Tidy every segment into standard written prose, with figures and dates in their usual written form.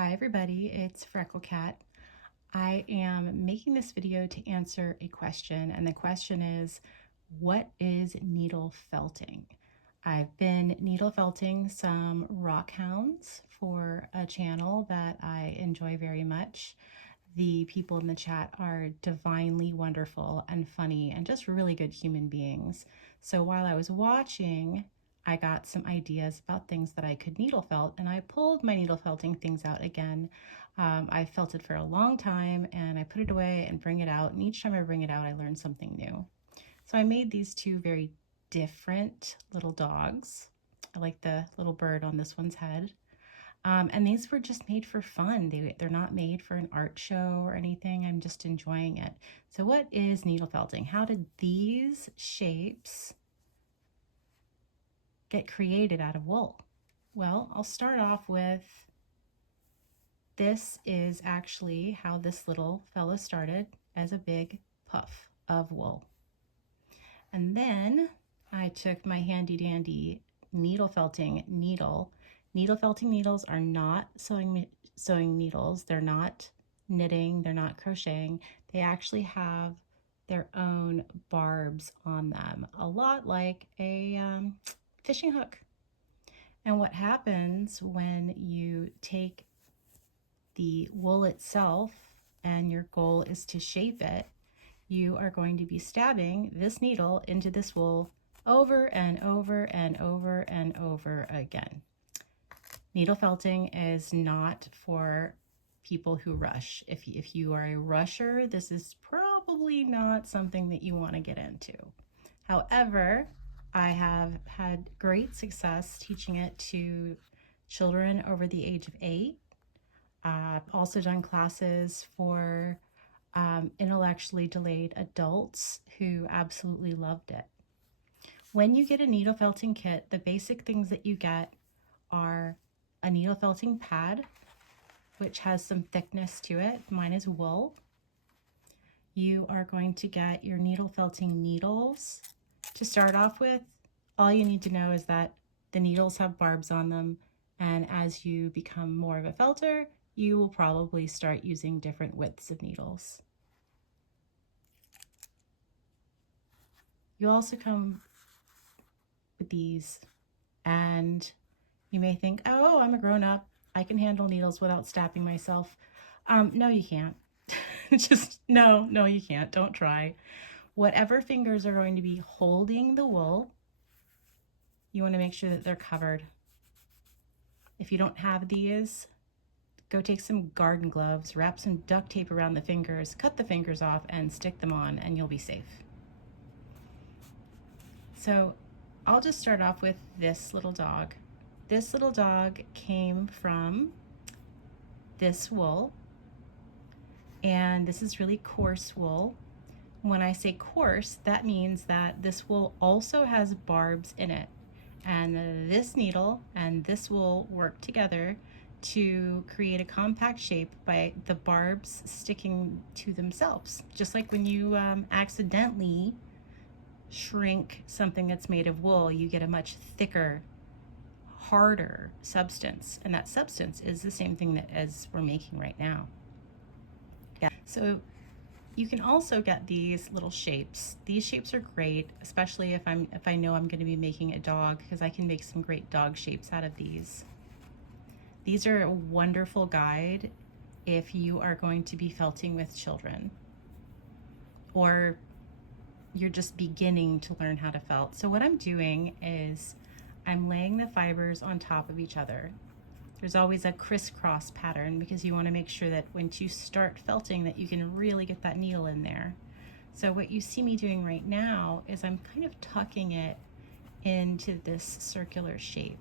Hi everybody, it's Freckle Cat. I am making this video to answer a question, and the question is, what is needle felting? I've been needle felting some rock hounds for a channel that I enjoy very much. The people in the chat are divinely wonderful and funny and just really good human beings. So while I was watching, I got some ideas about things that I could needle felt, and I pulled my needle felting things out again. I felt it for a long time and I put it away and bring it out, and each time I bring it out I learn something new. So I made these two very different little dogs. I like the little bird on this one's head. And these were just made for fun. They're not made for an art show or anything. I'm just enjoying it. So what is needle felting? How did these shapes get created out of wool? Well, I'll start off with, this is actually how this little fella started, as a big puff of wool. And then I took my handy dandy needle felting needle. Needle felting needles are not sewing needles. They're not knitting, they're not crocheting. They actually have their own barbs on them, a lot like a fishing hook. And what happens when you take the wool itself and your goal is to shape it, you are going to be stabbing this needle into this wool over and over and over and over again. Needle felting is not for people who rush. If you are a rusher, this is probably not something that you want to get into. However, I have had great success teaching it to children over the age of 8. I've also done classes for intellectually delayed adults who absolutely loved it. When you get a needle felting kit, the basic things that you get are a needle felting pad, which has some thickness to it. Mine is wool. You are going to get your needle felting needles. To start off with, all you need to know is that the needles have barbs on them, and as you become more of a felter, you will probably start using different widths of needles. You also come with these, and you may think, oh, I'm a grown-up, I can handle needles without stabbing myself. No, you can't. Just no, you can't. Don't try. Whatever fingers are going to be holding the wool, you want to make sure that they're covered. If you don't have these, go take some garden gloves, wrap some duct tape around the fingers, cut the fingers off, and stick them on, and you'll be safe. So I'll just start off with this little dog. This little dog came from this wool, and this is really coarse wool. When I say coarse, that means that this wool also has barbs in it, and this needle and this wool work together to create a compact shape by the barbs sticking to themselves. Just like when you accidentally shrink something that's made of wool, you get a much thicker, harder substance, and that substance is the same thing that as we're making right now. Yeah. So you can also get these little shapes. These shapes are great, especially if I know I'm going to be making a dog, because I can make some great dog shapes out of these. These are a wonderful guide if you are going to be felting with children, or you're just beginning to learn how to felt. So what I'm doing is I'm laying the fibers on top of each other. There's always a crisscross pattern because you want to make sure that when you start felting that you can really get that needle in there. So what you see me doing right now is I'm kind of tucking it into this circular shape.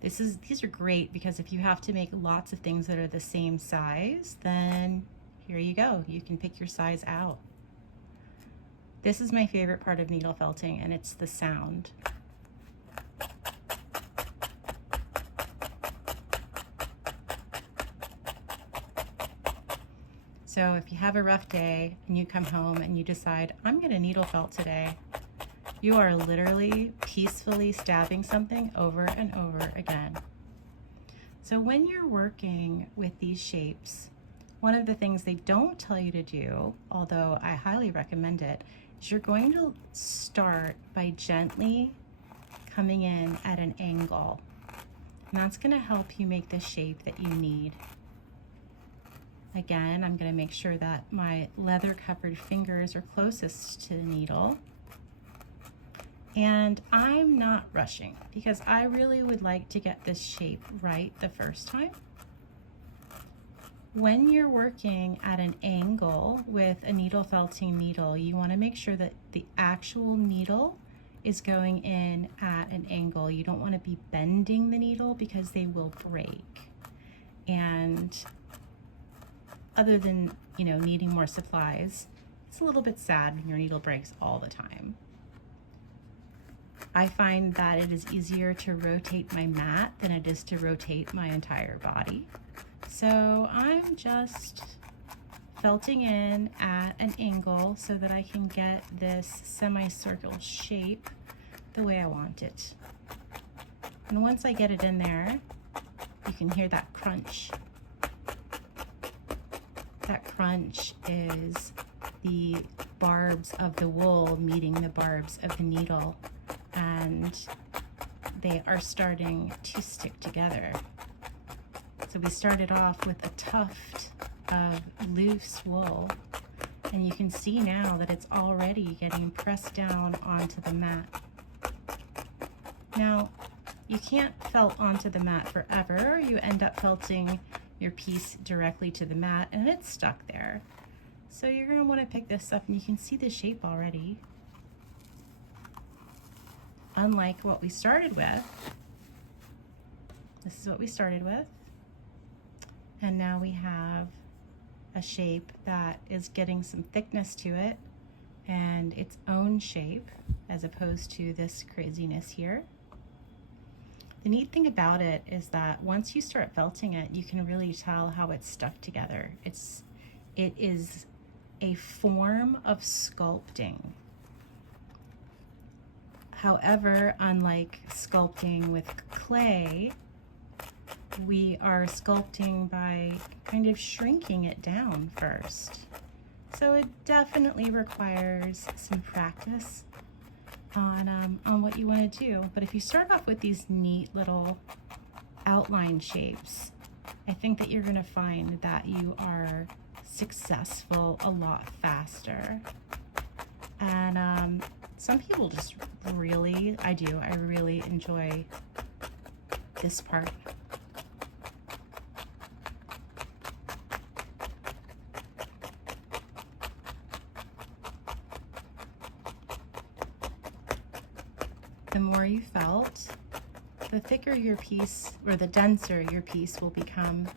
These are great because if you have to make lots of things that are the same size, then here you go. You can pick your size out. This is my favorite part of needle felting, and it's the sound. So if you have a rough day and you come home and you decide, I'm gonna needle felt today, you are literally peacefully stabbing something over and over again. So when you're working with these shapes, one of the things they don't tell you to do, although I highly recommend it, is you're going to start by gently coming in at an angle. And that's going to help you make the shape that you need. Again, I'm going to make sure that my leather covered fingers are closest to the needle. And I'm not rushing because I really would like to get this shape right the first time. When you're working at an angle with a needle felting needle, you want to make sure that the actual needle is going in at an angle. You don't want to be bending the needle because they will break. And other than, needing more supplies, it's a little bit sad when your needle breaks all the time. I find that it is easier to rotate my mat than it is to rotate my entire body. So I'm just felting in at an angle so that I can get this semicircle shape the way I want it. And once I get it in there, you can hear that crunch. That crunch is the barbs of the wool meeting the barbs of the needle, and they are starting to stick together. So we started off with a tuft of loose wool, and you can see now that it's already getting pressed down onto the mat. Now, you can't felt onto the mat forever. You end up felting your piece directly to the mat and it's stuck there. So you're going to want to pick this up, and you can see the shape already. Unlike what we started with, this is what we started with. And now we have a shape that is getting some thickness to it and its own shape as opposed to this craziness here. The neat thing about it is that once you start felting it, you can really tell how it's stuck together. It is a form of sculpting. However, unlike sculpting with clay, we are sculpting by kind of shrinking it down first. So it definitely requires some practice on what you want to do. But if you start off with these neat little outline shapes, I think that you're going to find that you are successful a lot faster. And some people just really, I really enjoy this part. The more you felt, the thicker your piece, or the denser your piece will become.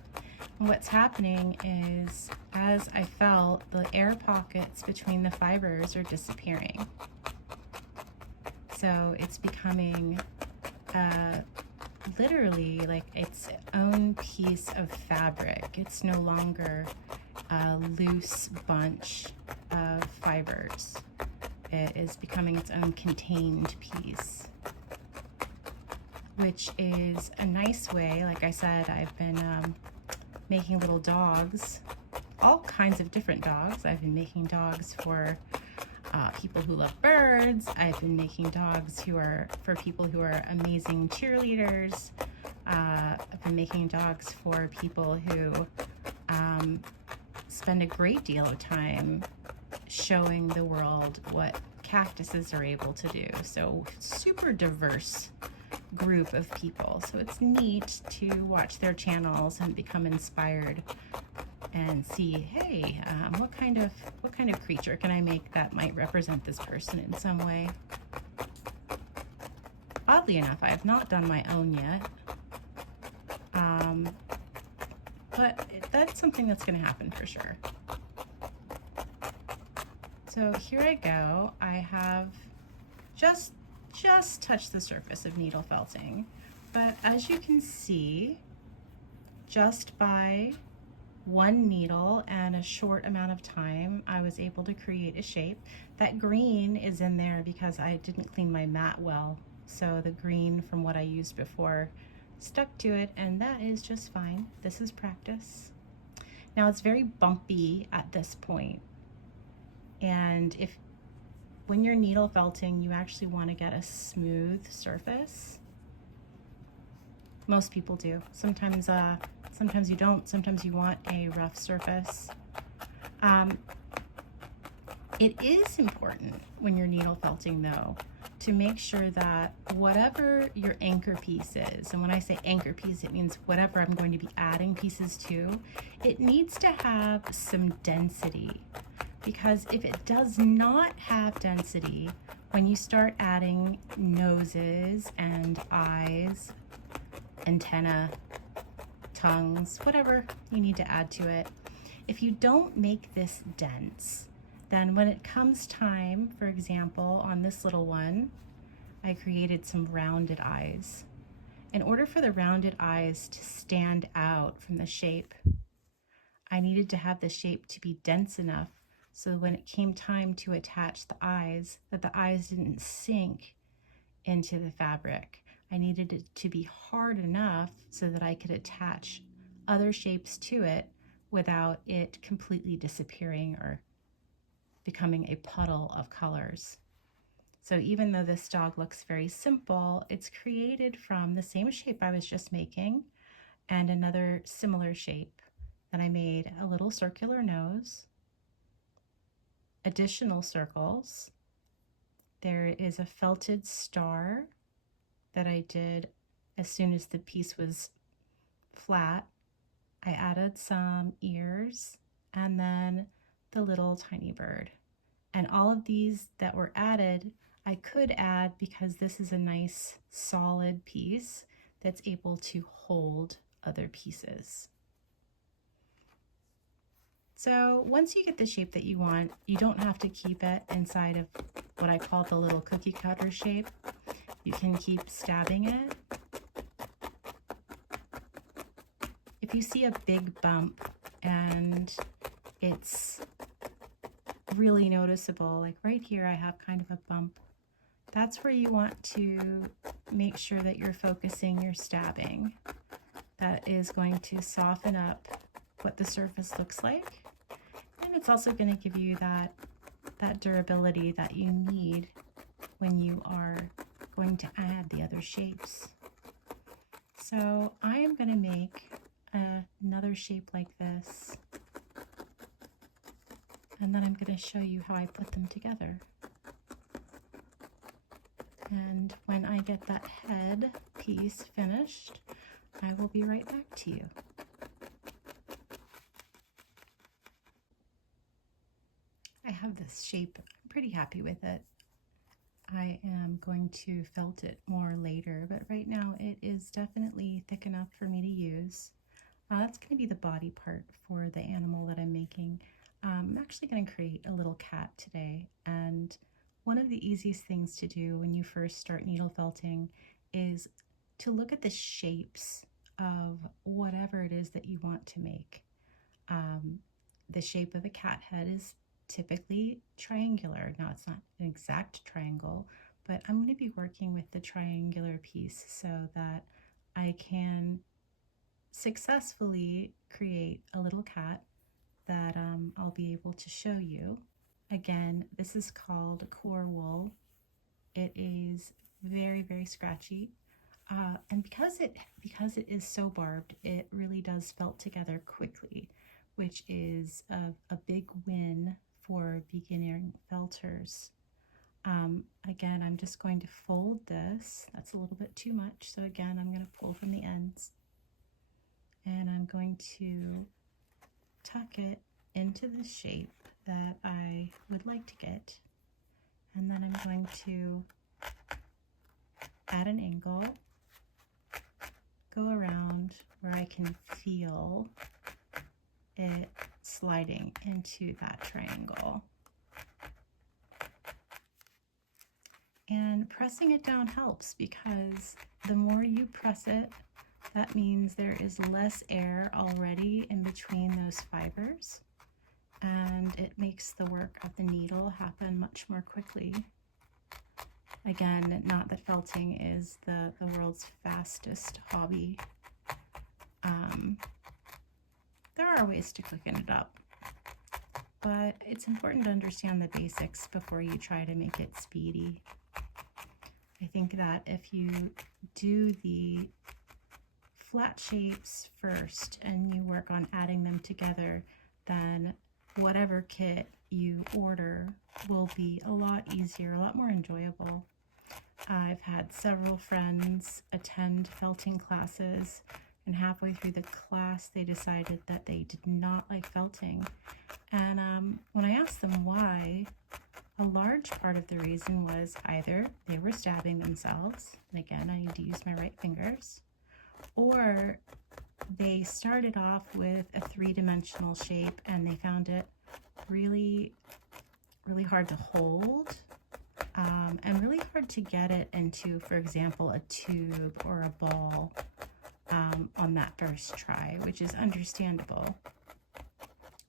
And what's happening is, as I felt, the air pockets between the fibers are disappearing. So it's becoming literally like its own piece of fabric. It's no longer a loose bunch of fibers. It is becoming its own contained piece, which is a nice way. Like I said, I've been making little dogs, all kinds of different dogs. I've been making dogs for people who love birds. I've been making dogs for people who are amazing cheerleaders. I've been making dogs for people who spend a great deal of time showing the world what cactuses are able to do. So super diverse group of people. So it's neat to watch their channels and become inspired and see, hey, what kind of creature can I make that might represent this person in some way? Oddly enough, I have not done my own yet, but that's something that's going to happen for sure. So here I go. I have just touched the surface of needle felting, but as you can see, just by one needle and a short amount of time, I was able to create a shape. That green is in there because I didn't clean my mat well. So the green from what I used before stuck to it, and that is just fine. This is practice. Now it's very bumpy at this point, and when you're needle felting, you actually want to get a smooth surface. Most people do. Sometimes you don't. Sometimes you want a rough surface. It is important when you're needle felting, though, to make sure that whatever your anchor piece is, and when I say anchor piece, it means whatever I'm going to be adding pieces to, it needs to have some density. Because if it does not have density, when you start adding noses and eyes, antenna, tongues, whatever you need to add to it, if you don't make this dense, then when it comes time, for example, on this little one, I created some rounded eyes. In order for the rounded eyes to stand out from the shape, I needed to have the shape to be dense enough so when it came time to attach the eyes, that the eyes didn't sink into the fabric. I needed it to be hard enough so that I could attach other shapes to it without it completely disappearing or becoming a puddle of colors. So even though this dog looks very simple, it's created from the same shape I was just making and another similar shape. Then I made a little circular nose, additional circles. There is a felted star that I did as soon as the piece was flat. I added some ears and then the little tiny bird. And all of these that were added, I could add because this is a nice solid piece that's able to hold other pieces. So once you get the shape that you want, you don't have to keep it inside of what I call the little cookie cutter shape. You can keep stabbing it. If you see a big bump and it's really noticeable, like right here I have kind of a bump, that's where you want to make sure that you're focusing your stabbing. That is going to soften up what the surface looks like, and it's also going to give you that durability that you need when you are going to add the other shapes. So I am going to make another shape like this, and then I'm going to show you how I put them together. And when I get that head piece finished, I will be right back to you. I have this shape. I'm pretty happy with it. I am going to felt it more later, but right now it is definitely thick enough for me to use. That's going to be the body part for the animal that I'm making. I'm actually going to create a little cat today, and one of the easiest things to do when you first start needle felting is to look at the shapes of whatever it is that you want to make. The shape of a cat head is typically triangular. Now it's not an exact triangle, but I'm going to be working with the triangular piece so that I can successfully create a little cat that I'll be able to show you. Again, this is called core wool. It is very, very scratchy. And because it is so barbed, it really does felt together quickly, which is a big win for beginner felters. Again, I'm just going to fold this. That's a little bit too much. So again, I'm going to pull from the ends, and I'm going to tuck it into the shape that I would like to get. And then I'm going to add an angle, go around where I can feel it sliding into that triangle. And pressing it down helps, because the more you press it, that means there is less air already in between those fibers, and it makes the work of the needle happen much more quickly. Again, not that felting is the world's fastest hobby. There are ways to quicken it up, but it's important to understand the basics before you try to make it speedy. I think that if you do the flat shapes first and you work on adding them together, then whatever kit you order will be a lot easier, a lot more enjoyable. I've had several friends attend felting classes, and halfway through the class they decided that they did not like felting. And when I asked them why, a large part of the reason was either they were stabbing themselves, and again I need to use my right fingers, or they started off with a three-dimensional shape and they found it really hard to hold, and really hard to get it into, for example, a tube or a ball on that first try, which is understandable.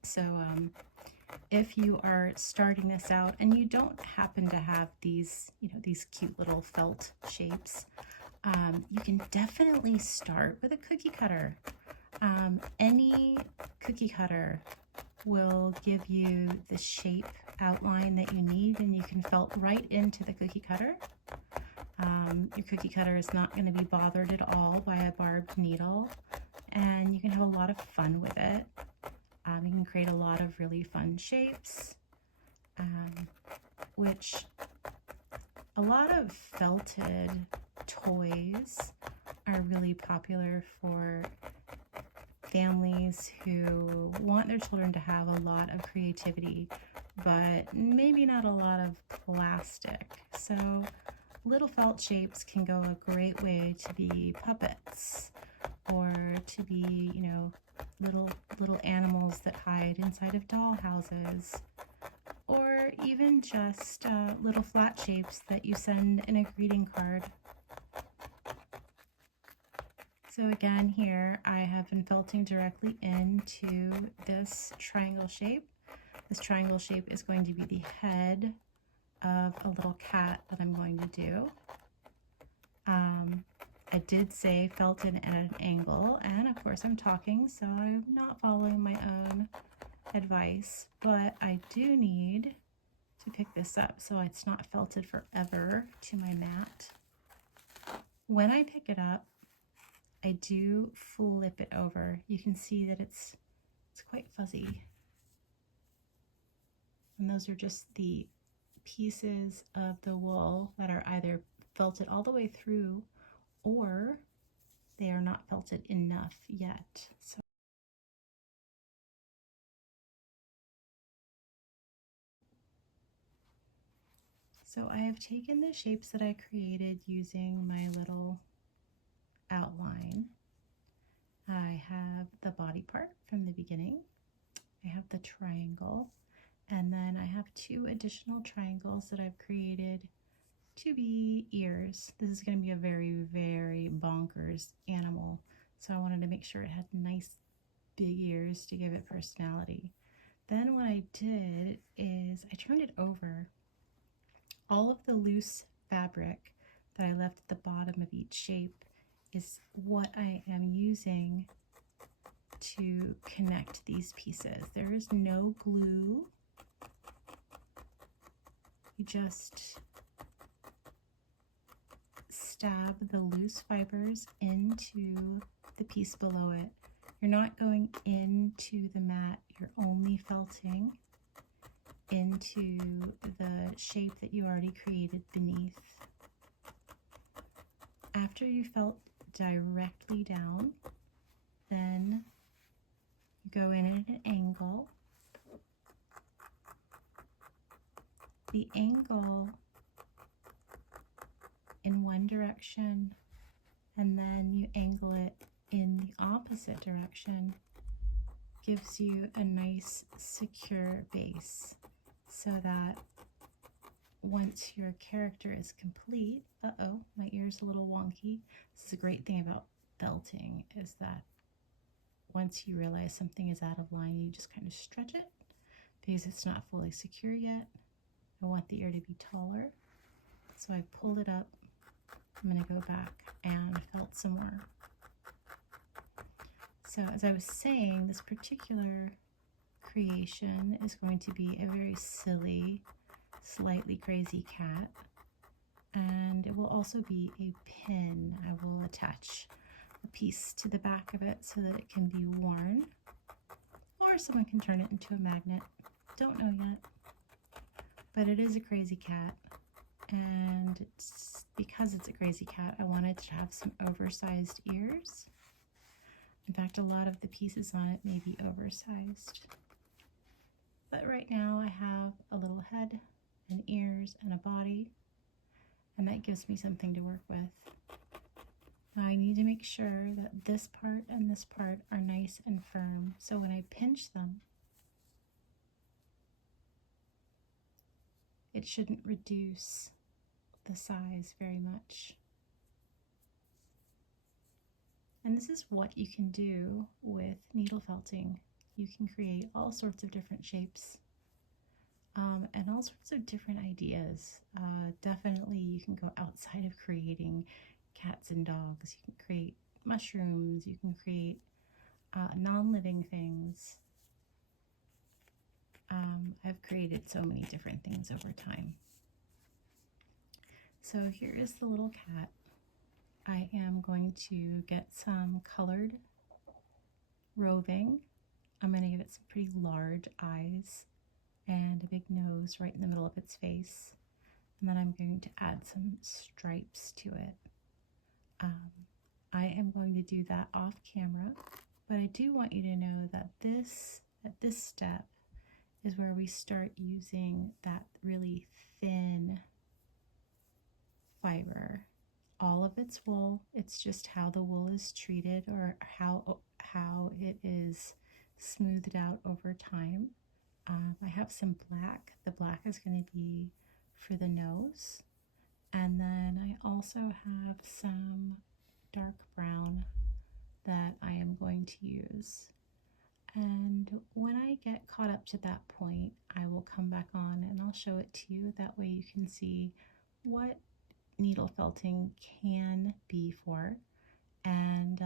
So if you are starting this out and you don't happen to have these, these cute little felt shapes, you can definitely start with a cookie cutter. Any cookie cutter will give you the shape outline that you need, and you can felt right into the cookie cutter. Your cookie cutter is not going to be bothered at all by a barbed needle, and you can have a lot of fun with it. You can create a lot of really fun shapes, which a lot of felted toys are really popular for families who want their children to have a lot of creativity, but maybe not a lot of plastic. So little felt shapes can go a great way to be puppets, or to be, little animals that hide inside of doll houses, or even just little flat shapes that you send in a greeting card. So again, here I have been felting directly into this triangle shape. This triangle shape is going to be the head of a little cat that I'm going to do. I did say felt it at an angle, and of course I'm talking, so I'm not following my own advice, but I do need to pick this up so it's not felted forever to my mat. When I pick it up, I do flip it over. You can see that it's quite fuzzy. And those are just the pieces of the wool that are either felted all the way through, or they are not felted enough yet. So I have taken the shapes that I created using my little outline. I have the body part from the beginning. I have the triangle, and then I have two additional triangles that I've created to be ears. This is going to be a very, very bonkers animal, so I wanted to make sure it had nice big ears to give it personality. Then what I did is I turned it over. All of the loose fabric that I left at the bottom of each shape is what I am using to connect these pieces. There is no glue. You just stab the loose fibers into the piece below it. You're not going into the mat, you're only felting into the shape that you already created beneath. After you felt directly down, then you go in at an angle. The angle in one direction, and then you angle it in the opposite direction, gives you a nice secure base, so that once your character is complete, my ear's a little wonky. This is a great thing about felting, is that once you realize something is out of line, you just kind of stretch it because it's not fully secure yet. I want the ear to be taller. So I pulled it up. I'm going to go back and felt some more. So as I was saying, this particular creation is going to be a very silly, slightly crazy cat. And it will also be a pin. I will attach a piece to the back of it so that it can be worn. Or someone can turn it into a magnet. Don't know yet. But it is a crazy cat. And because it's a crazy cat, I wanted to have some oversized ears. In fact, a lot of the pieces on it may be oversized. But right now I have a little head and ears and a body, and that gives me something to work with. Now I need to make sure that this part and this part are nice and firm, so when I pinch them, it shouldn't reduce the size very much. And this is what you can do with needle felting. You can create all sorts of different shapes and all sorts of different ideas. Definitely you can go outside of creating cats and dogs. You can create mushrooms, you can create non-living things. I've created so many different things over time. So here is the little cat. I am going to get some colored roving. I'm going to give it some pretty large eyes and a big nose right in the middle of its face. And then I'm going to add some stripes to it. I am going to do that off camera, but I do want you to know that at this step is where we start using that really thin fiber. All of it's wool. It's just how the wool is treated or how it is smoothed out over time. I have some black. The black is going to be for the nose. And then I also have some dark brown that I am going to use. And when I get caught up to that point, I will come back on and I'll show it to you. That way you can see what needle felting can be for and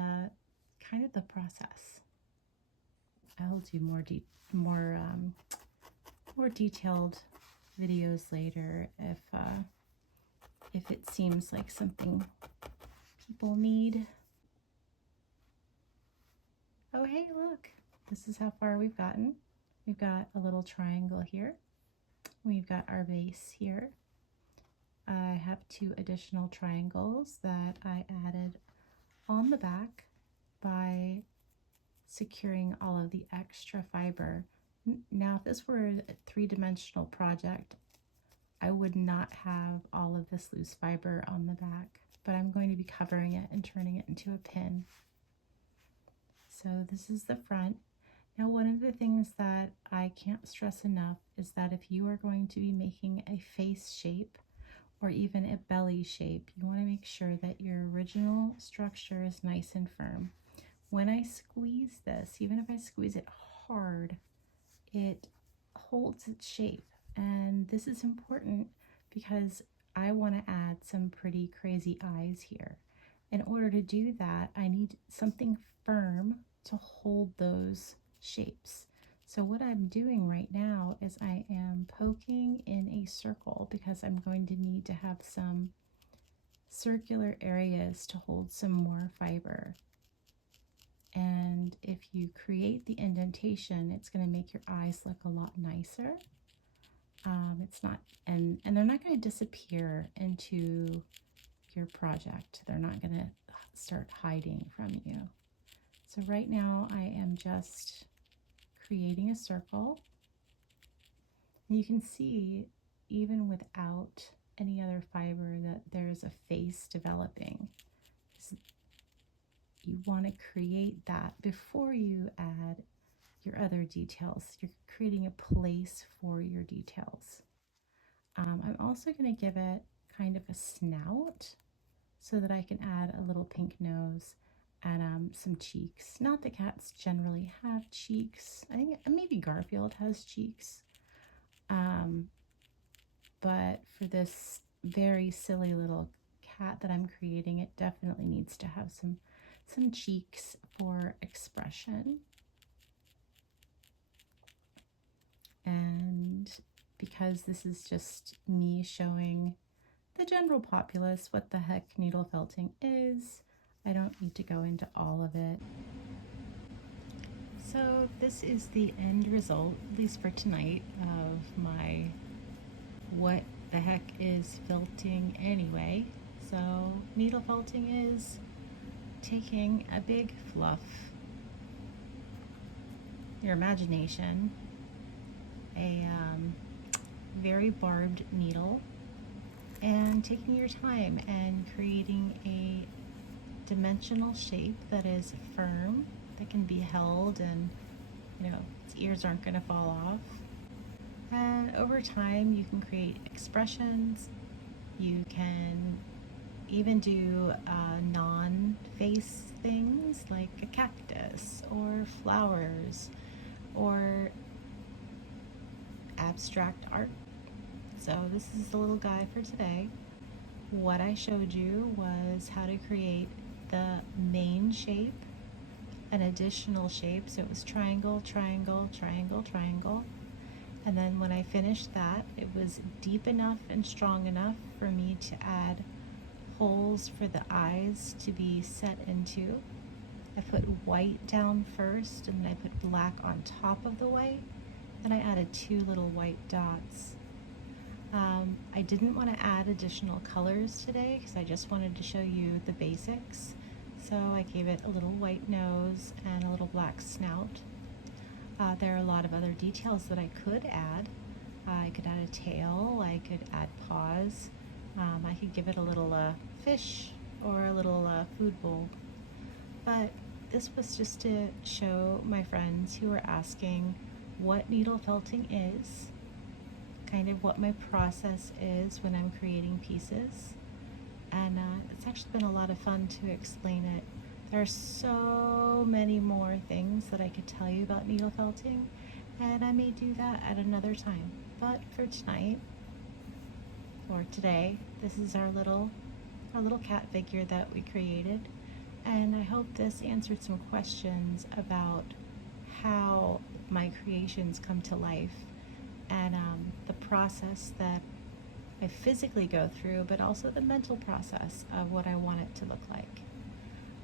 kind of the process. I'll do more detailed videos later if it seems like something people need. Oh hey, look, this is how far we've gotten. We've got a little triangle here. We've got our base here. I have 2 additional triangles that I added on the back by securing all of the extra fiber. Now, if this were a 3-dimensional project, I would not have all of this loose fiber on the back, but I'm going to be covering it and turning it into a pin. So this is the front. Now, one of the things that I can't stress enough is that if you are going to be making a face shape or even a belly shape, you want to make sure that your original structure is nice and firm. When I squeeze this, even if I squeeze it hard, it holds its shape. And this is important because I want to add some pretty crazy eyes here. In order to do that, I need something firm to hold those shapes. So what I'm doing right now is I am poking in a circle because I'm going to need to have some circular areas to hold some more fiber. And if you create the indentation, it's going to make your eyes look a lot nicer. It's not, and they're not going to disappear into your project. They're not going to start hiding from you. So right now I am just creating a circle. And you can see, even without any other fiber, that there's a face developing. So you want to create that before you add your other details. You're creating a place for your details. I'm also going to give it kind of a snout so that I can add a little pink nose and some cheeks. Not that cats generally have cheeks. I think maybe Garfield has cheeks. But for this very silly little cat that I'm creating, it definitely needs to have some cheeks for expression. And because this is just me showing the general populace what the heck needle felting is, I don't need to go into all of it. So this is the end result, at least for tonight, of my what the heck is felting anyway. So needle felting is taking a big fluff, your imagination, a very barbed needle, and taking your time and creating a dimensional shape that is firm, that can be held, and its ears aren't going to fall off. And over time you can create expressions. You can even do non-face things like a cactus or flowers or abstract art. So this is the little guy for today. What I showed you was how to create the main shape, an additional shape. So it was triangle, triangle, triangle, triangle. And then when I finished that, it was deep enough and strong enough for me to add holes for the eyes to be set into. I put white down first, and then I put black on top of the white. Then I added 2 little white dots. I didn't want to add additional colors today because I just wanted to show you the basics. So I gave it a little white nose and a little black snout. There are a lot of other details that I could add. I could add a tail, I could add paws, I could give it a little fish or a little food bowl. But this was just to show my friends who were asking what needle felting is, kind of what my process is when I'm creating pieces. And it's actually been a lot of fun to explain it. There are so many more things that I could tell you about needle felting, and I may do that at another time. But for tonight, or today, this is our little cat figure that we created. And I hope this answered some questions about how my creations come to life, and the process that I physically go through, but also the mental process of what I want it to look like.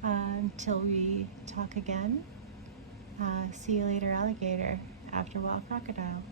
Until we talk again, see you later, alligator. After a while, crocodile.